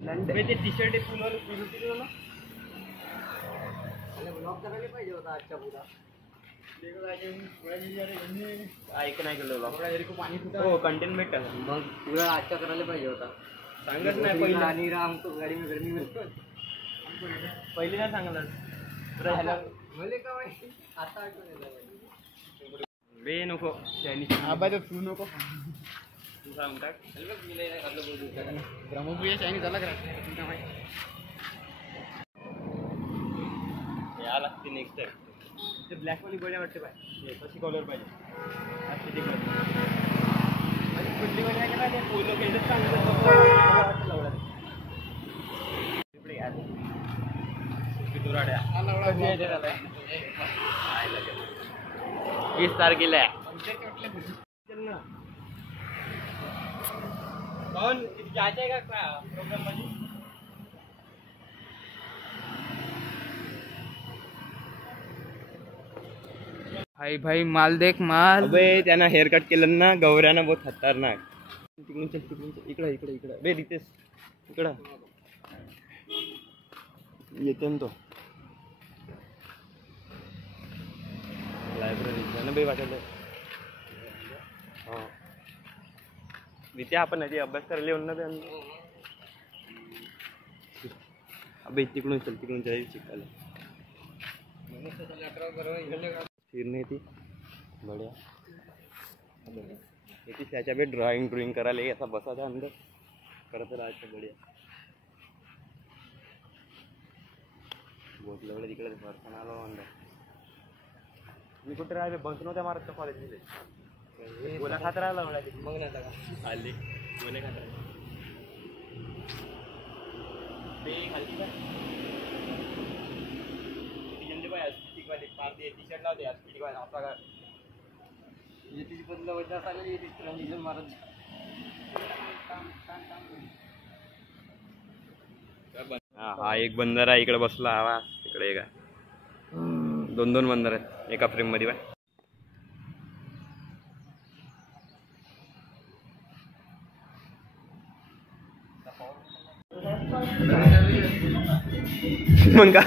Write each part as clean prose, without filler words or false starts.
ते T shirt फुलवर ना blog करायला पाहिजे होता आजच्या पुरा ऐक नाही केलं पाणी हो कंटेंट भेटत मग पुरा आजच्या करायला पाहिजे होता सांगत नाही पहिला आणि राम तो गाडी में गर्मी में पहिले नाही सांगला भले का माहिती आता आठवण बे नको आबाच तू नको सांग टाक ब्रह्मपुरी चायनीज झाला का या लागते नेक्स्ट टाइम ते ब्लॅक वाली गोळ्या वाटते पाय कशी कलर पाहिजे ॲस्थेटिक आणि कुठली गोळ्या आहे का ते पोलो केंद्र चांगलं इकडे या दुराड्या 20 तारखेला आहे कौन जायचं आहे का प्रोग्राम मध्ये भाई भाई माल देख माल अबे त्यांना हेअर कट केलं ना गौऱ्यानं बहुत खतरनाक तिकडून चल इकडे इकडे इकडे बे रितेश इकडं येते ना तो लायब्ररी ना बे वाटलं हां रिते आपण आधी अभ्यास करायला येऊन ना अबे तिकडून चल तिकडून जाईल शिकायला फिरणे ती बढिया येते त्याच्या बे ड्रॉइंग करायला असा बसायचा अंदर करत राहायचं बढिया बहुत लवडे तिकडे भरताना आलो अंदर मी कुठे राहिले बंक नव्हत्या मारत का कॉलेजमध्ये गोल्या खात राहिला एवढा मग नाही का आले गोल्या खात राहिले ते खालती का टी शर्ट लावते आपला का तिची बदला वजा चालेल मारत हा एक बंदर आहे इकडे बसला हवा इकडे एक आहे दोन बंदर आहेत एका फ्रेम मध्ये बाय मग का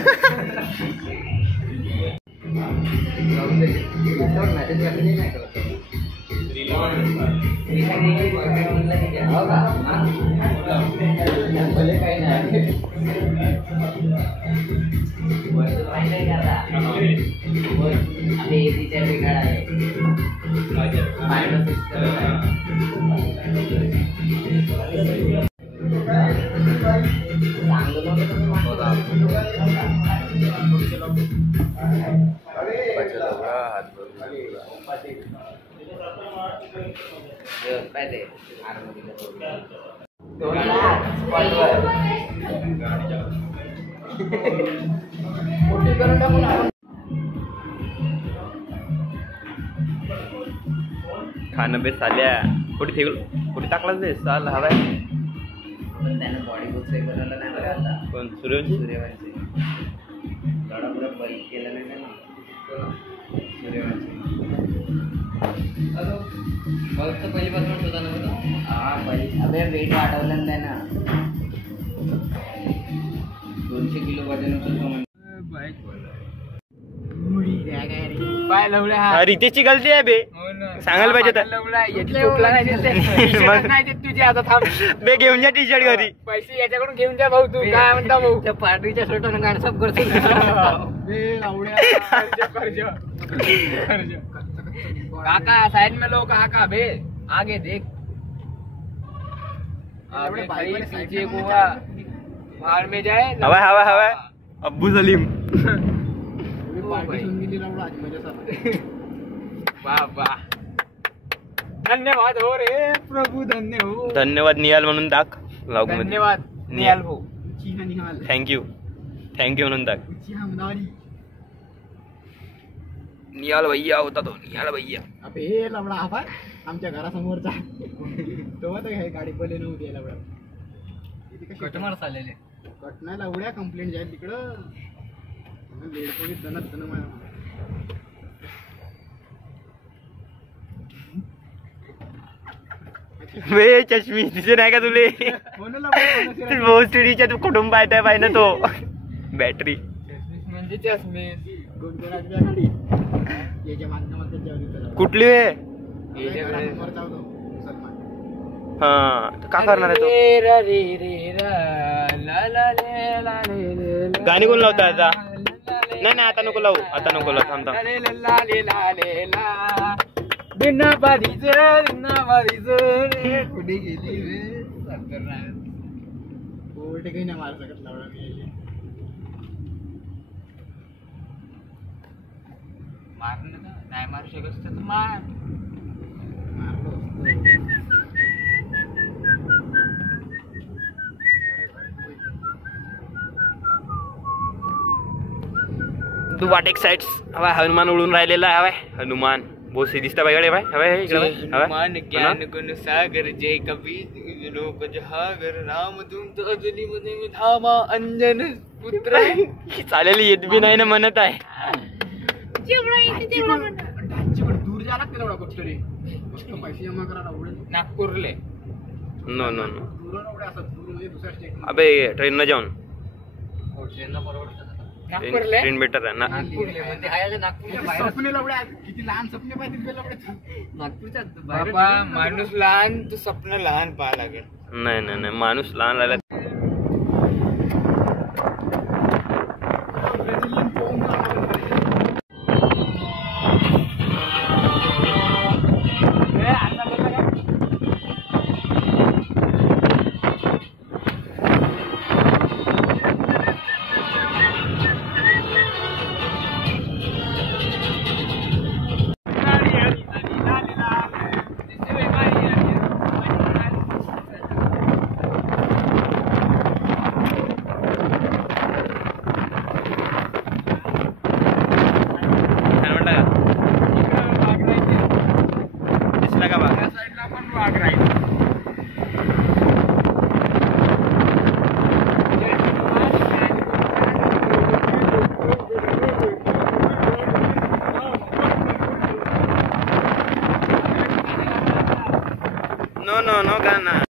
खाणं बेस आल्या कुठे ठेवलं कुठे टाकलाच बेस चाल हवाय बॉडी करायला नाही बरं आता पण सूर्यवंशी केलं नाही ना सूर्यवंशी फक्त पहिलीपासून होता ना हा पहिली अबे वेट वाढवलं नाही ना 200 किलो वजन होतं रितेशची गलती आहे बे सांगायला पाहिजे बे घेऊन जा टी शर्ट घरी पैसे याच्याकडून घेऊन जा भाऊ तू काय म्हणता भाऊ त्या पार्टीच्या शर्टानं गाणं सब करतो काका साइड में लो काका बे आगे देख आगे भाई पीछे को बाहर में जाए हवा अब्बू सलीम वाह वाह धन्यवाद हो रे प्रभू धन्यवाद निहाल म्हणून टाक धन्यवाद निहाल भाऊ थँक्यू म्हणून टाक निहाल भैया होता तो निहाल भैया अबे हे लवडा हा पाय आमच्या घरासमोरचा तो आता गाडी पहिले नव्हती लवडा कटमार चाललेले कटनाला एवढ्या कंप्लेंट जाईल तिकडं लेडपोलीस दणत बे चष्मी दिसे नाही का तुले भोसडीच्या तू कुठून पाहताय पाहिजे तो बॅटरी म्हणजे चष्मे गाडी याच्या मागण्या कुठली वे हा का करणार आहे तो गाणी कोण लावता आता नाही आता नको लावू थांब बिना कुठे गेली काही नाही मारू शकत लावला नाही मारू शकत तर मार तू वाटेक साइड्स हवा हनुमान उडून राहिलेला हवाय हनुमान बोसे दिसता बाईकडे बाय हवाय हनुमान ज्ञान गुण सागर जय कवी लोक जहागर राम तुम तो अजली मध्ये धामा अंजन पुत्र चालेल येत बी नाही ना म्हणत आहे दूर जा लागते तेवढा कुठं रे पैसे जमा करा नागपूरले नो नो नो दूर एवढे असं दूर म्हणजे दुसऱ्या स्टेट अबे ट्रेन न जाऊन ट्रेन परवडत ट्रेन बेटर आहे ना स्वप्ने लवड्या किती लहान स्वप्ने पाहिजे नागपूरच्या बाबा माणूस लहान तू स्वप्न लहान पाहा लागेल नाही माणूस लहान राहिला No gana.